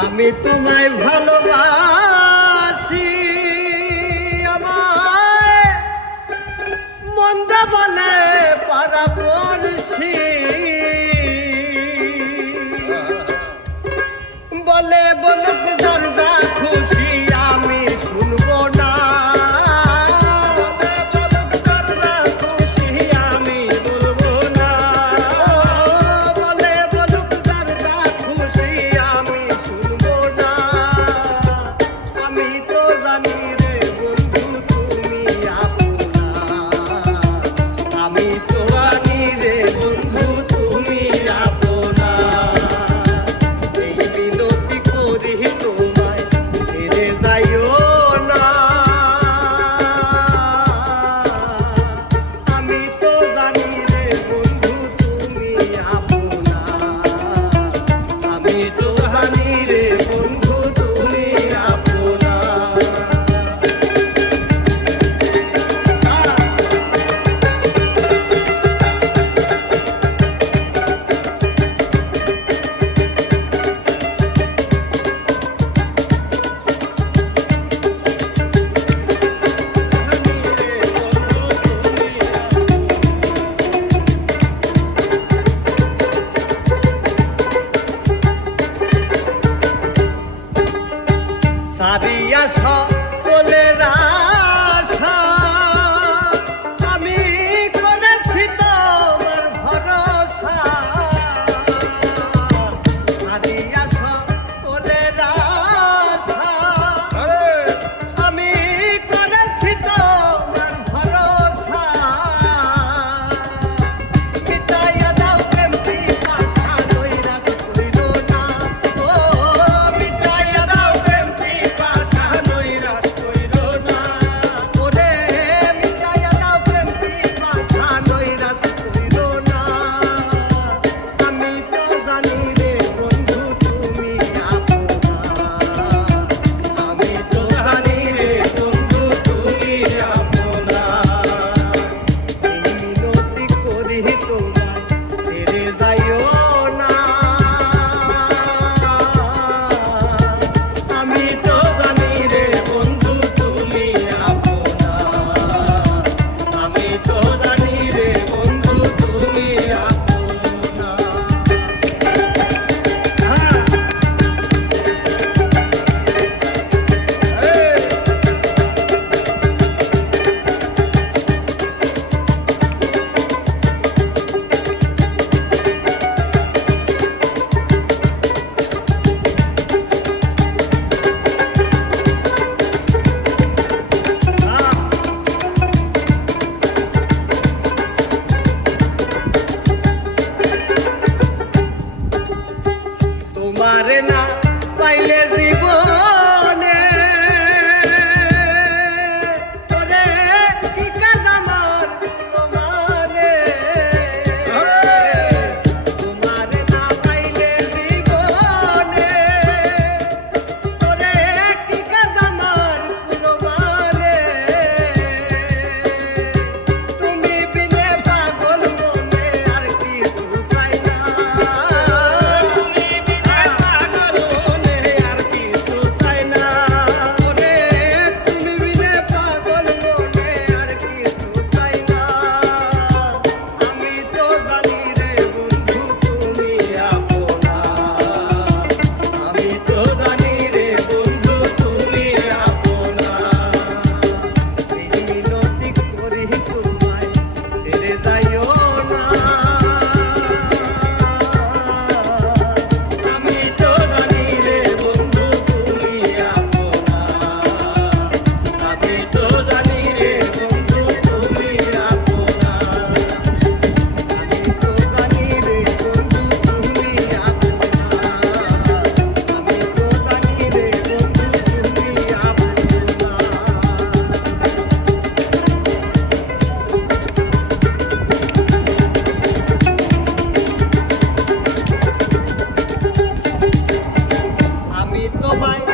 আমি তোমায় ভালোবাসি। আমায় মন্দ বলে পারা পড়ছি my